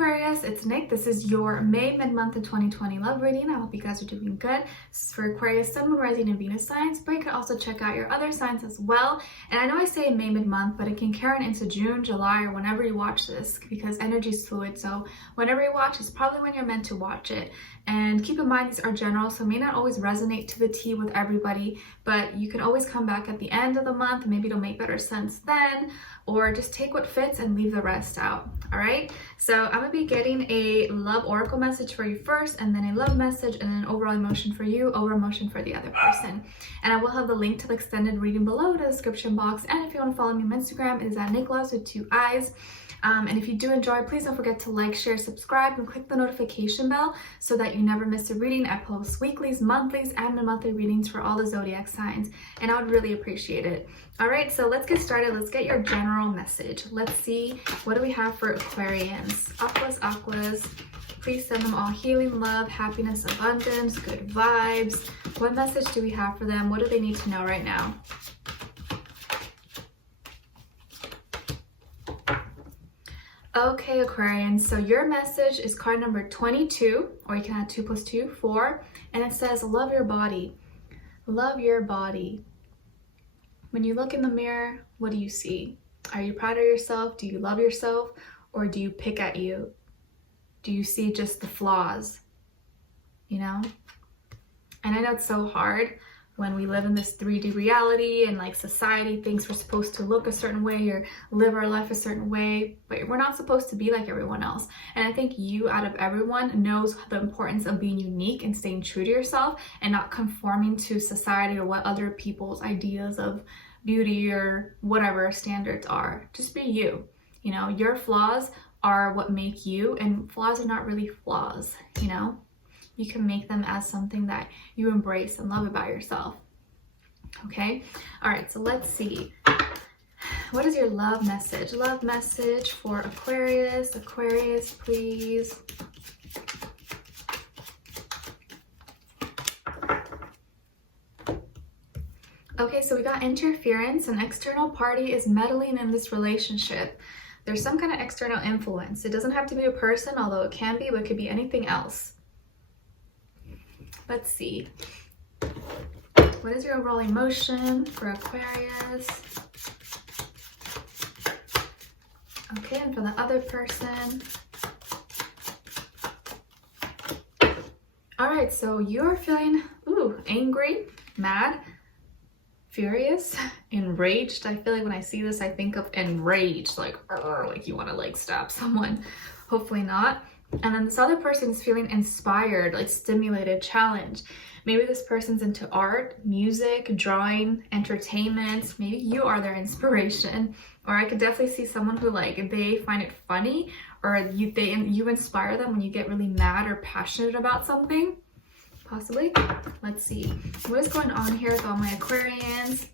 Aquarius, it's Nick. This is your May mid-month of 2020 love reading. I hope you guys are doing good. This is for Aquarius, Sun, Moon, Rising, and Venus signs, but you can also check out your other signs as well. And I know I say May mid-month, but it can carry on into June, July, or whenever you watch this because energy is fluid. So whenever you watch, it's probably when you're meant to watch it. And keep in mind, these are general, so it may not always resonate to the T with everybody, but you can always come back at the end of the month. Maybe it'll make better sense then, or just take what fits and leave the rest out. All right, so I'm gonna be getting a love oracle message for you first, and then a love message, and then an overall emotion for you, overall emotion for the other person. And I will have the link to the extended reading below in the description box. And if you want to follow me on Instagram, it is at Nicloves with 2 eyes. And if you do enjoy, please don't forget to like, share, subscribe, and click the notification bell so that you never miss a reading. I post weeklies, monthlies, and monthly readings for all the zodiac signs, and I would really appreciate it. All right, so let's get started. Let's get your general message. Let's see, what do we have for Aquarians? Aquas, please send them all healing, love, happiness, abundance, good vibes. What message do we have for them? What do they need to know right now? Okay, Aquarians, so your message is card number 22, or you can add 2 + 2, 4, and it says, love your body. Love your body. When you look in the mirror, what do you see? Are you proud of yourself? Do you love yourself? Or do you pick at you? Do you see just the flaws? You know? And I know it's so hard when we live in this 3D reality and like society thinks we're supposed to look a certain way or live our life a certain way, but we're not supposed to be like everyone else. And I think you, out of everyone, knows the importance of being unique and staying true to yourself and not conforming to society or what other people's ideas of beauty or whatever standards are. Just be you. You know, your flaws are what make you, and flaws are not really flaws, you know? You can make them as something that you embrace and love about yourself. Okay? All right, so let's see. What is your love message? Love message for Aquarius. Aquarius, please. Okay, so we got interference. An external party is meddling in this relationship. There's some kind of external influence. It doesn't have to be a person, although it can be, but it could be anything else. Let's see. What is your overall emotion for Aquarius? Okay, and for the other person. All right, so you're feeling, angry, mad, furious, enraged. I feel like when I see this, I think of enraged, like you want to like stab someone. Hopefully not. And then this other person's feeling inspired, like stimulated, challenged. Maybe this person's into art, music, drawing, entertainment. Maybe you are their inspiration. Or I could definitely see someone who like, they find it funny, or you inspire them when you get really mad or passionate about something. Possibly. Let's see. What is going on here with all my Aquarians?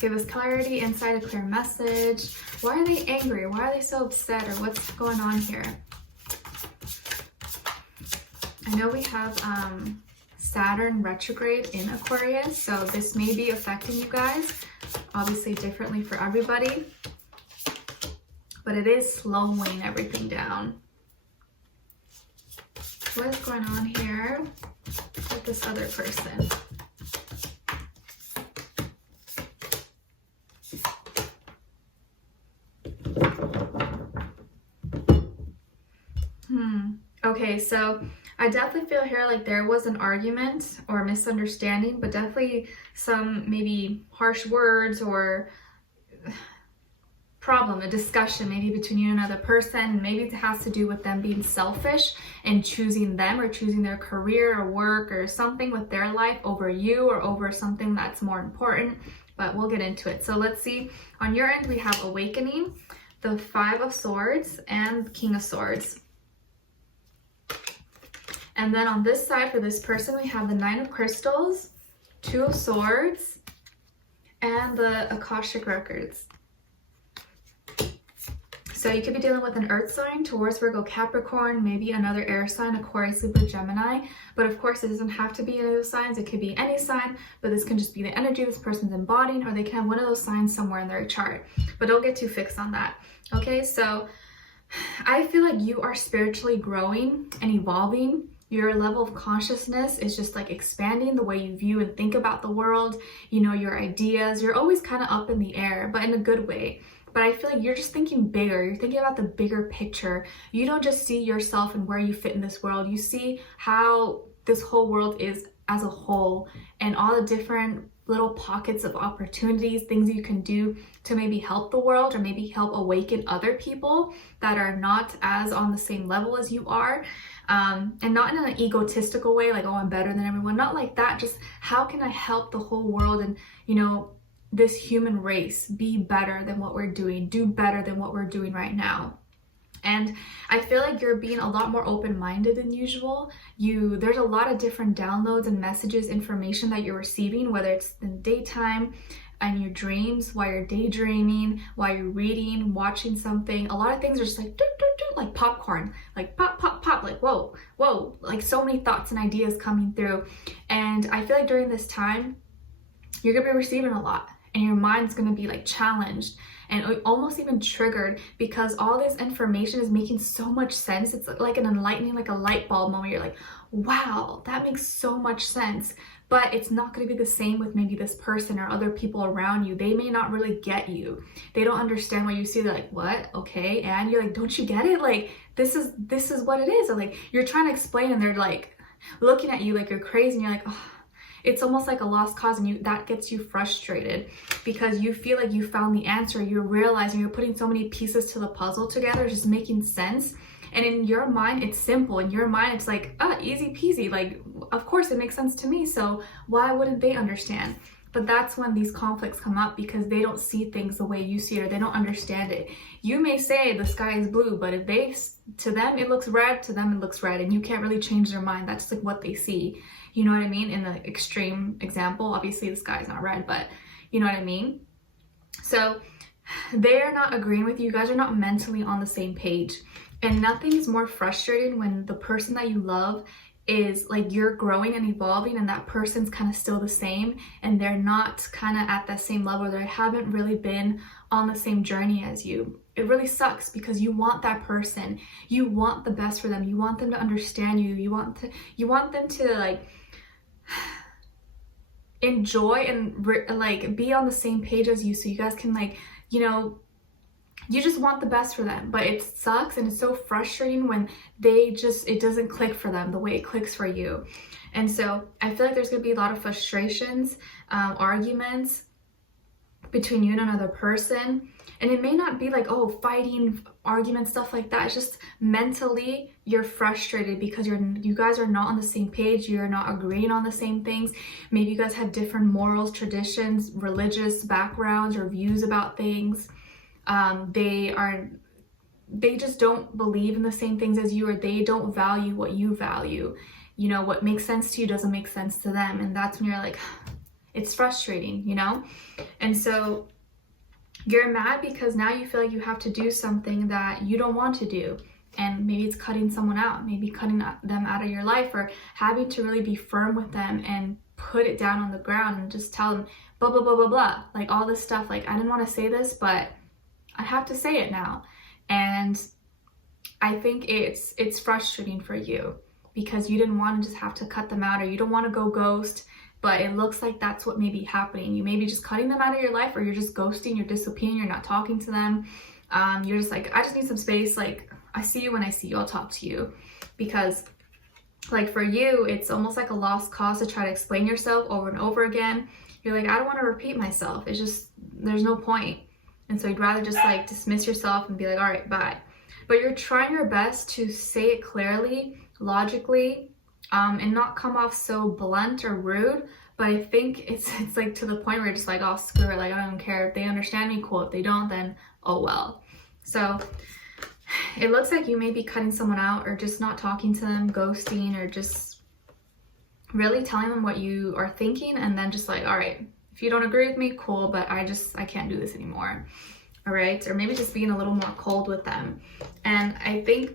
Give us clarity, insight, a clear message. Why are they angry? Why are they so upset? Or what's going on here? I know we have Saturn retrograde in Aquarius, so this may be affecting you guys, obviously differently for everybody, but it is slowing everything down. What is going on here with this other person? Okay, so I definitely feel here like there was an argument or misunderstanding, but definitely some maybe harsh words or problem, a discussion maybe between you and another person. Maybe it has to do with them being selfish and choosing them or choosing their career or work or something with their life over you or over something that's more important, but we'll get into it. So let's see. On your end, we have awakening, the 5 of Swords, and King of Swords. And then on this side for this person, we have the 9 of Crystals, 2 of Swords, and the Akashic Records. So you could be dealing with an earth sign, Taurus, Virgo, Capricorn, maybe another air sign, Aquarius, Libra, Gemini. But of course, it doesn't have to be any of those signs. It could be any sign, but this can just be the energy this person's embodying, or they can have one of those signs somewhere in their chart. But don't get too fixed on that. Okay, so I feel like you are spiritually growing and evolving. Your level of consciousness is just like expanding the way you view and think about the world, you know, your ideas. You're always kind of up in the air, but in a good way. But I feel like you're just thinking bigger. You're thinking about the bigger picture. You don't just see yourself and where you fit in this world. You see how this whole world is as a whole and all the different little pockets of opportunities, things you can do to maybe help the world or maybe help awaken other people that are not as on the same level as you are. And not in an egotistical way, like, oh, I'm better than everyone. Not like that. Just how can I help the whole world and, you know, this human race be better than what we're doing, do better than what we're doing right now. And I feel like you're being a lot more open-minded than usual. There's a lot of different downloads and messages, information that you're receiving, whether it's in the daytime and your dreams, while you're daydreaming, while you're reading, watching something. A lot of things are just like, doo, doo, doo, like popcorn, like pop, pop, pop, like whoa, whoa, like so many thoughts and ideas coming through. And I feel like during this time, you're gonna be receiving a lot and your mind's gonna be like challenged and almost even triggered because all this information is making so much sense. It's like an enlightening, like a light bulb moment. You're like, wow, that makes so much sense. But it's not going to be the same with maybe this person or other people around you. They may not really get you. They don't understand what you see. They're like, what? Okay. And you're like, don't you get it? Like, this is what it is. Or like, you're trying to explain and they're like looking at you like you're crazy and you're like, oh. It's almost like a lost cause, and that gets you frustrated because you feel like you found the answer. You're realizing you're putting so many pieces to the puzzle together, just making sense. And in your mind, it's simple. In your mind, it's like, easy peasy. Like, of course it makes sense to me. So why wouldn't they understand? But that's when these conflicts come up because they don't see things the way you see it or they don't understand it. You may say the sky is blue, but if to them it looks red, to them it looks red, and you can't really change their mind. That's like what they see. You know what I mean? In the extreme example, obviously the sky is not red, but you know what I mean? So they are not agreeing with you. You guys are not mentally on the same page. And nothing is more frustrating when the person that you love is like you're growing and evolving and that person's kind of still the same and they're not kind of at that same level. They haven't really been on the same journey as you. It really sucks because you want that person. You want the best for them. You want them to understand you. You want them to like enjoy and like be on the same page as you so you guys can like, you know, you just want the best for them. But it sucks and it's so frustrating when it doesn't click for them the way it clicks for you. And so I feel like there's gonna be a lot of frustrations, arguments between you and another person. And it may not be like, oh, fighting, arguments, stuff like that. It's just mentally you're frustrated because you guys are not on the same page. You're not agreeing on the same things. Maybe you guys have different morals, traditions, religious backgrounds or views about things. They just don't believe in the same things as you, or they don't value what you value. You know, what makes sense to you doesn't make sense to them. And that's when you're like, it's frustrating, you know? And so you're mad because now you feel like you have to do something that you don't want to do. And maybe it's cutting someone out, maybe cutting them out of your life, or having to really be firm with them and put it down on the ground and just tell them blah, blah, blah, blah, blah. Like all this stuff. Like, I didn't want to say this, but I have to say it now. And I think it's frustrating for you because you didn't want to just have to cut them out, or you don't want to go ghost. But it looks like that's what may be happening. You may be just cutting them out of your life, or you're just ghosting, you're disappearing, you're not talking to them. You're just like, I just need some space. Like, I see you when I see you, I'll talk to you. Because like for you, it's almost like a lost cause to try to explain yourself over and over again. You're like, I don't want to repeat myself. It's just, there's no point. And so you'd rather just like dismiss yourself and be like, all right, bye. But you're trying your best to say it clearly, logically, and not come off so blunt or rude. But I think it's like to the point where you're just like, oh, screw it. Like, I don't even care. If they understand me, cool. If they don't, then oh well. So it looks like you may be cutting someone out, or just not talking to them, ghosting, or just really telling them what you are thinking. And then just like, all right, if you don't agree with me, cool, but I can't do this anymore. All right. Or maybe just being a little more cold with them. And I think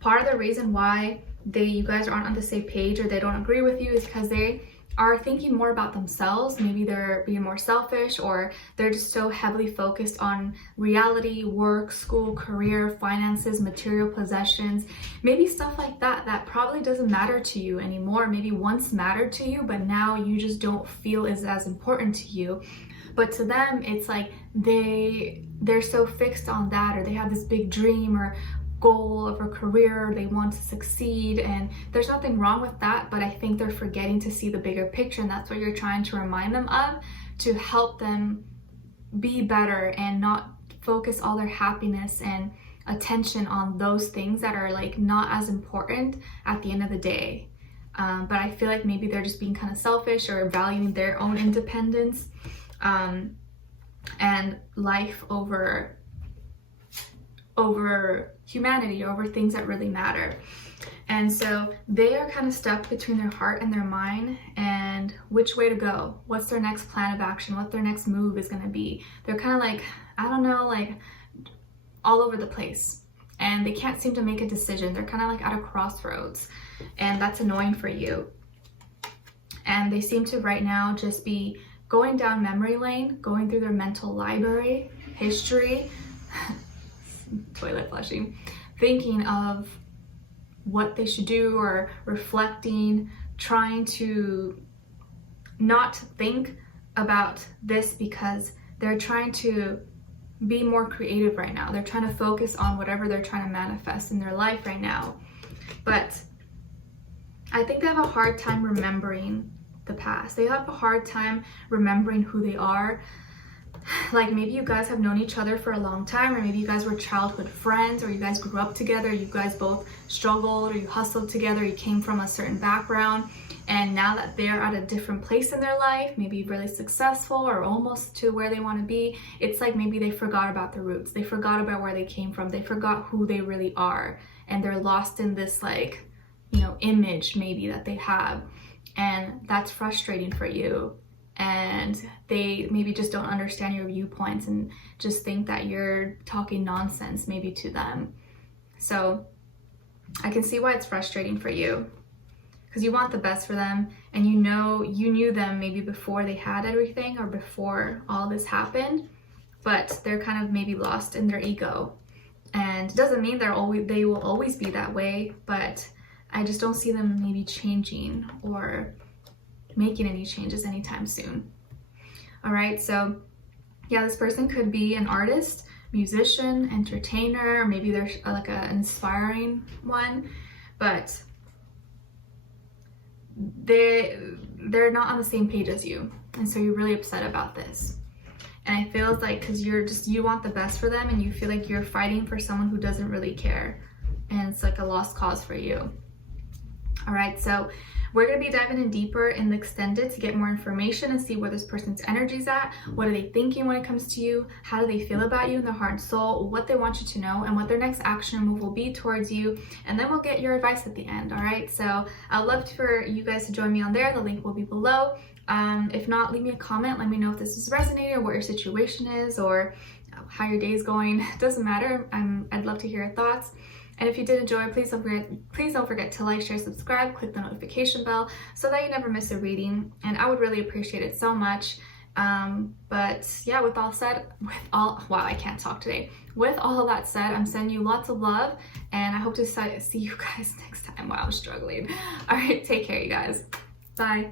part of the reason why you guys aren't on the same page, or they don't agree with you, is because they are thinking more about themselves. Maybe they're being more selfish, or they're just so heavily focused on reality, work, school, career, finances, material possessions, maybe stuff like that that probably doesn't matter to you anymore. Maybe once mattered to you, but now you just don't feel is as important to you. But to them, it's like they're so fixed on that, or they have this big dream or goal of a career, they want to succeed, and there's nothing wrong with that, but I think they're forgetting to see the bigger picture, and that's what you're trying to remind them of, to help them be better and not focus all their happiness and attention on those things that are like not as important at the end of the day. But I feel like maybe they're just being kind of selfish or valuing their own independence and life over humanity, over things that really matter. And so they are kind of stuck between their heart and their mind and which way to go. What's their next plan of action? What their next move is going to be. They're kind of like, I don't know, like all over the place, and they can't seem to make a decision. They're kind of like at a crossroads, and that's annoying for you. And they seem to right now just be going down memory lane, going through their mental library, history, toilet flushing, thinking of what they should do, or reflecting, trying to not think about this because they're trying to be more creative right now. They're trying to focus on whatever they're trying to manifest in their life right now. But I think they have a hard time remembering the past. They have a hard time remembering who they are. Like maybe you guys have known each other for a long time, or maybe you guys were childhood friends, or you guys grew up together, you guys both struggled, or you hustled together, you came from a certain background, and now that they're at a different place in their life, maybe really successful or almost to where they want to be, it's like maybe they forgot about the roots, they forgot about where they came from, they forgot who they really are, and they're lost in this like, you know, image maybe that they have, and that's frustrating for you. And they maybe just don't understand your viewpoints and just think that you're talking nonsense maybe to them. So I can see why it's frustrating for you, because you want the best for them, and you know you knew them maybe before they had everything or before all this happened, but they're kind of maybe lost in their ego. And it doesn't mean they will always be that way, but I just don't see them maybe changing or making any changes anytime soon. All right, so yeah, this person could be an artist, musician, entertainer, or maybe they're like an inspiring one, but they're not on the same page as you, and so you're really upset about this. And I feel like because you want the best for them, and you feel like you're fighting for someone who doesn't really care, and it's like a lost cause for you. All right, so we're going to be diving in deeper in the extended to get more information and see where this person's energy's at. What are they thinking when it comes to you? How do they feel about you in their heart and soul? What they want you to know, and what their next action move will be towards you. And then we'll get your advice at the end. All right, so I'd love for you guys to join me on there. The link will be below. If not, leave me a comment. Let me know if this is resonating, or what your situation is, or how your day is going. It doesn't matter. I'd love to hear your thoughts. And if you did enjoy, please don't forget to like, share, subscribe, click the notification bell so that you never miss a reading. And I would really appreciate it so much. But yeah, with all wow, I can't talk today. With all of that said, I'm sending you lots of love, and I hope to see you guys next time. Wow, I'm struggling. All right, take care, you guys. Bye.